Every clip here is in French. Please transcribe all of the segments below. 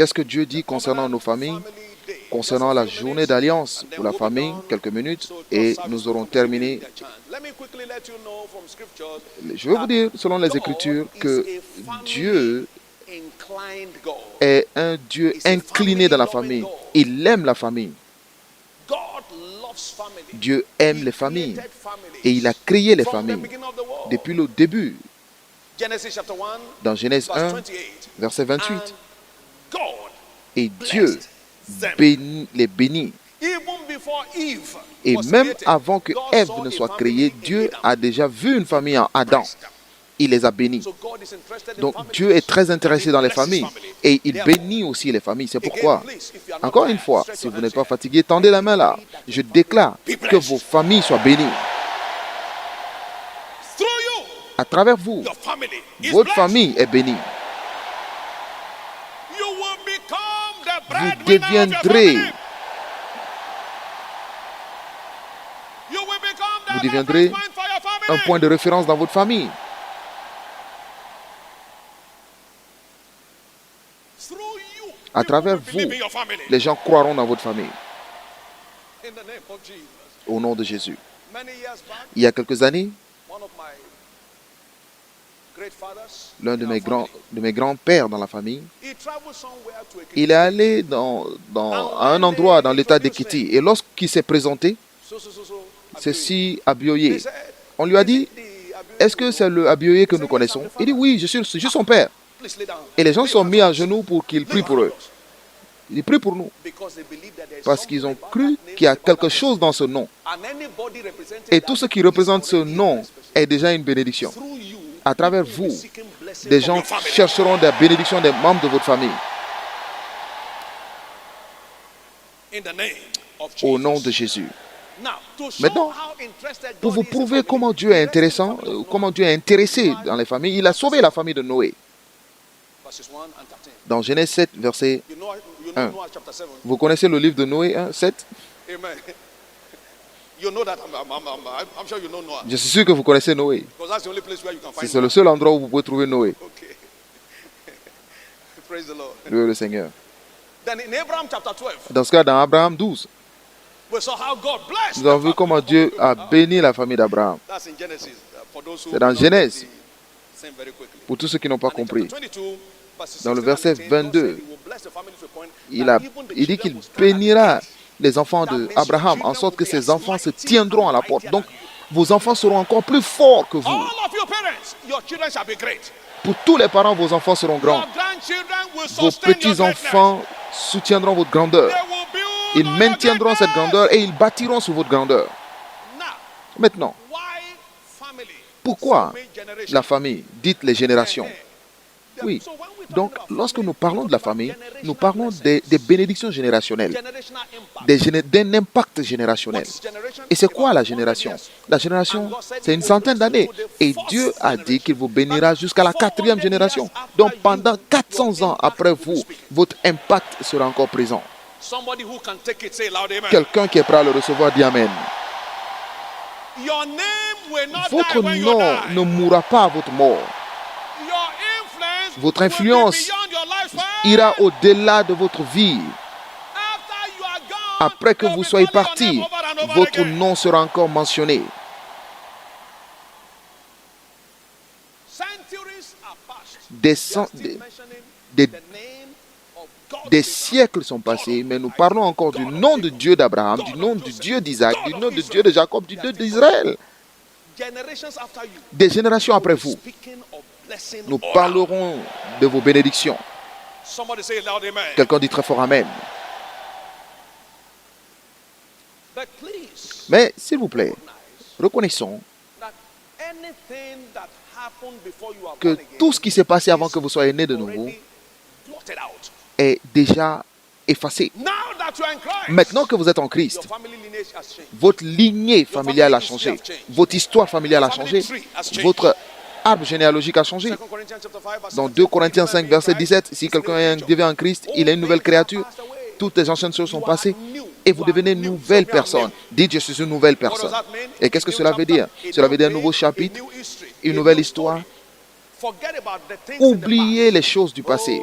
Qu'est-ce que Dieu dit concernant nos familles? Concernant la journée d'alliance pour la famille, quelques minutes, et nous aurons terminé. Je vais vous dire, selon les Écritures, que Dieu est un Dieu incliné dans la famille. Il aime la famille. Dieu aime les familles et il a créé les familles depuis le début. Dans Genèse 1, verset 28, et Dieu les bénit. Et même avant que Ève ne soit créée, Dieu a déjà vu une famille en Adam. Il les a bénis. Donc Dieu est très intéressé dans les familles et il bénit aussi les familles. C'est pourquoi, encore une fois, si vous n'êtes pas fatigué, tendez la main là. Je déclare que vos familles soient bénies. À travers vous, votre famille est bénie. Vous deviendrez un point de référence dans votre famille. À travers vous, les gens croiront dans votre famille. Au nom de Jésus. Il y a quelques années, l'un de mes grands-pères dans la famille, il est allé à un endroit dans l'état d'Ekiti. Et lorsqu'il s'est présenté, ceci Abioye, on lui a dit, est-ce que c'est le Abioye que nous connaissons? Il dit, oui, je suis son père. Et les gens sont mis à genoux pour qu'il prie pour eux. Il prie pour nous. Parce qu'ils ont cru qu'il y a quelque chose dans ce nom. Et tout ce qui représente ce nom est déjà une bénédiction. À travers vous, des gens chercheront des bénédictions des membres de votre famille. Au nom de Jésus. Maintenant, pour vous prouver comment Dieu est intéressant, comment Dieu est intéressé dans les familles, il a sauvé la famille de Noé. Dans Genèse 7, verset 1. Vous connaissez le livre de Noé 1, 7? Je suis sûr que vous connaissez Noé. C'est le seul endroit où vous pouvez trouver Noé. Louez le Seigneur. Dans ce cas, dans Abraham 12, nous avons vu comment Dieu a béni la famille d'Abraham. C'est dans Genèse. Pour tous ceux qui n'ont pas compris. Dans le verset 22, il dit qu'il bénira les enfants d'Abraham, en sorte que ses enfants se tiendront à la porte. Donc, vos enfants seront encore plus forts que vous. Pour tous les parents, vos enfants seront grands. Vos petits-enfants soutiendront votre grandeur. Ils maintiendront cette grandeur et ils bâtiront sur votre grandeur. Maintenant, pourquoi la famille? Dites les générations. Oui. Donc, lorsque nous parlons de la famille, nous parlons des bénédictions générationnelles, d'un impact générationnel. Et c'est quoi la génération? La génération, c'est une centaine d'années. Et Dieu a dit qu'il vous bénira jusqu'à la 4e génération. Donc, pendant 400 ans après vous, votre impact sera encore présent. Quelqu'un qui est prêt à le recevoir, dit Amen. Votre nom ne mourra pas à votre mort. Votre influence ira au-delà de votre vie. Après que vous soyez parti, votre nom sera encore mentionné. Des siècles sont passés, mais nous parlons encore du nom de Dieu d'Abraham, du nom de Dieu d'Isaac, du nom de Dieu de Jacob, du Dieu d'Israël. Des générations après vous, nous parlerons de vos bénédictions. Quelqu'un dit très fort Amen. Mais s'il vous plaît, reconnaissons que tout ce qui s'est passé avant que vous soyez né de nouveau est déjà effacé. Maintenant que vous êtes en Christ, votre lignée familiale a changé, votre histoire familiale a changé, votre arbre généalogique a changé. Dans 2 Corinthiens 5, verset 17, si quelqu'un devient en Christ, il est une nouvelle créature. Toutes les anciennes choses sont passées et vous devenez une nouvelle personne. Dites, je suis une nouvelle personne. Et qu'est-ce que cela veut dire? Cela veut dire un nouveau chapitre, une nouvelle histoire, Oubliez les choses du passé.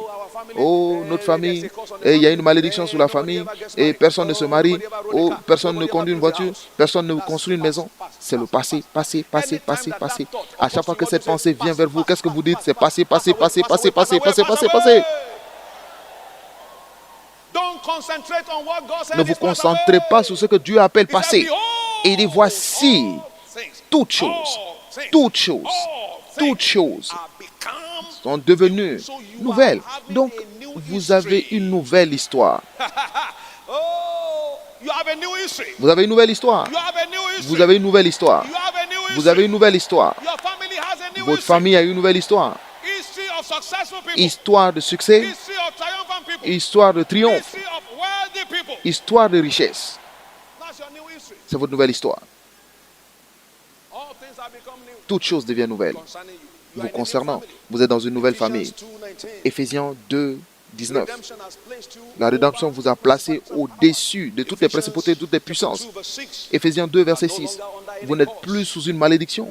Oh, notre famille, et il y a une malédiction sur la famille, et personne ne se marie, oh, personne ne conduit une voiture, personne ne construit une maison. C'est le passé, passé, passé, passé, passé. À chaque fois que cette pensée vient vers vous, qu'est-ce que vous dites? C'est passé, passé, passé, passé, passé, passé, passé, passé. Ne vous concentrez pas sur ce que Dieu appelle passé. Il dit, voici, toutes choses, toutes choses, toutes choses sont devenues nouvelles. Donc, vous avez une nouvelle histoire. Vous avez une nouvelle histoire. Vous avez une nouvelle histoire. Vous avez une nouvelle histoire. Votre famille a une nouvelle histoire. Histoire de succès. Histoire de triomphe. Histoire de richesse. C'est votre nouvelle histoire. Toutes choses deviennent nouvelles. Vous concernant, vous êtes dans une nouvelle famille. Éphésiens 2, 19. La rédemption vous a placé au-dessus de toutes les principautés, de toutes les puissances. Éphésiens 2, verset 6. Vous n'êtes plus sous une malédiction.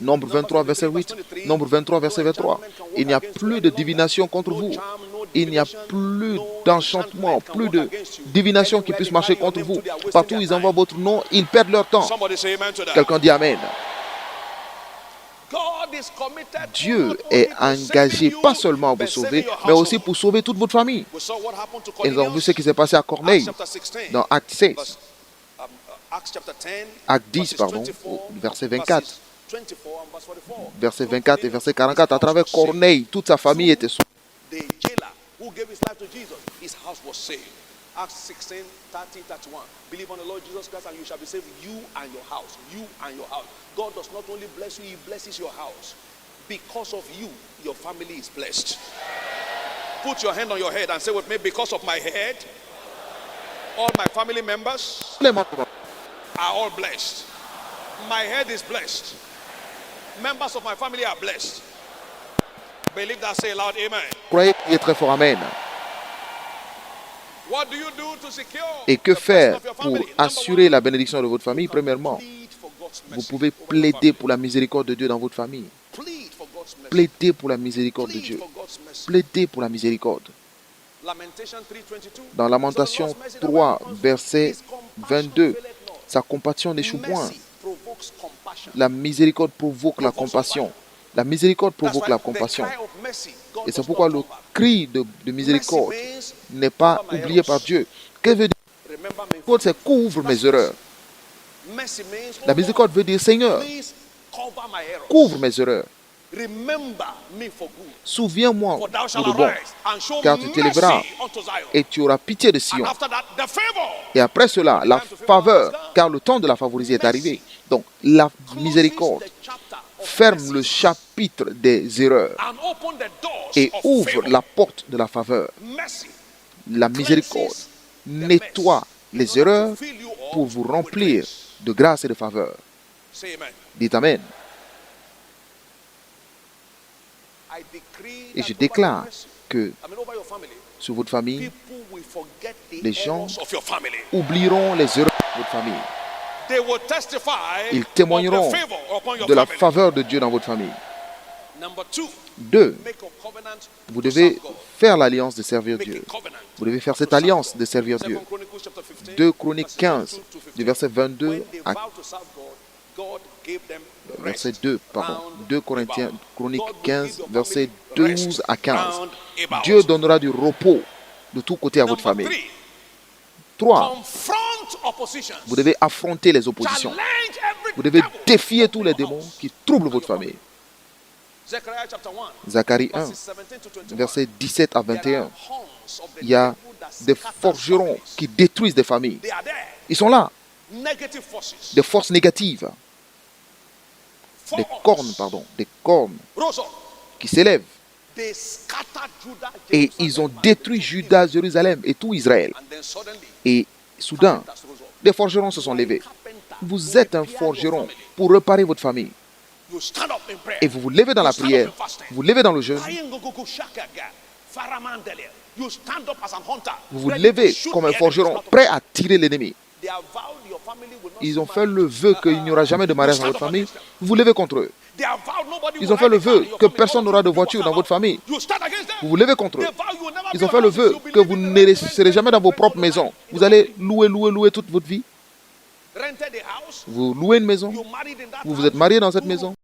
Nombre 23, verset 8. Nombre 23, verset 23. Il n'y a plus de divination contre vous. Il n'y a plus d'enchantement, plus de divination qui puisse marcher contre vous. Partout où ils envoient votre nom, ils perdent leur temps. Quelqu'un dit Amen. Dieu est engagé pas seulement à vous sauver, mais aussi pour sauver toute votre famille. Ils ont vu ce qui s'est passé à Corneille dans Acte 16. Acte 10, pardon, verset 24. Verset 24 et verset 44. À travers Corneille, toute sa famille était sauvée. Acts 16, 30, 31. Believe on the Lord Jesus Christ and you shall be saved, you and your house. You and your house. God does not only bless you, He blesses your house. Because of you, your family is blessed. Put your hand on your head and say with me, because of my head, all my family members are all blessed. My head is blessed. Members of my family are blessed. Believe that, say loud, amen. Croyez crier très fort, amen. Et que faire pour assurer la bénédiction de votre famille? Premièrement, vous pouvez plaider pour la miséricorde de Dieu dans votre famille. Plaidez pour la miséricorde de Dieu. Plaidez pour la miséricorde. Dans Lamentation 3, verset 22, sa compassion n'échoue point. La miséricorde provoque la compassion. La miséricorde provoque la compassion. Et c'est pourquoi le cri de miséricorde n'est pas oublié par Dieu. Que veut dire? Miséricorde, c'est couvre mes erreurs. La miséricorde veut dire Seigneur, couvre mes erreurs. Souviens-moi pour le bon, car tu t'élèveras et tu auras pitié de Sion. Et après cela, la faveur, car le temps de la favoriser est arrivé. Donc, la miséricorde ferme le chapitre des erreurs et ouvre la porte de la faveur. La miséricorde nettoie les erreurs pour vous remplir de grâce et de faveur. Dites Amen. Et je déclare que sur votre famille, les gens oublieront les erreurs de votre famille. Ils témoigneront de la faveur de Dieu dans votre famille. 2. Vous devez faire l'alliance de servir Dieu. Vous devez faire cette alliance de servir Dieu. 2 Chroniques 15, du verset 22 à verset 2, pardon. 2 Corinthiens, Chroniques 15, verset 12 à 15. Dieu donnera du repos de tous côtés à votre famille. 3. Vous devez affronter les oppositions. Vous devez défier tous les démons qui troublent votre famille. Zacharie 1, versets 17 à 21. Il y a des forgerons qui détruisent des familles. Ils sont là. Des forces négatives. Des cornes qui s'élèvent. Et ils ont détruit Juda, Jérusalem et tout Israël. Et soudain, des forgerons se sont levés. Vous êtes un forgeron pour réparer votre famille. Et vous vous levez dans la prière, vous vous levez dans le jeûne. Vous vous levez comme un forgeron, prêt à tirer l'ennemi. Ils ont fait le vœu qu'il n'y aura jamais de mariage dans votre famille. Vous vous levez contre eux. Ils ont fait le vœu que personne n'aura de voiture dans votre famille. Vous vous levez contre eux. Ils ont fait le vœu que vous ne serez jamais dans vos propres maisons. Vous allez louer toute votre vie. Vous louez une maison. Vous vous êtes marié dans cette maison.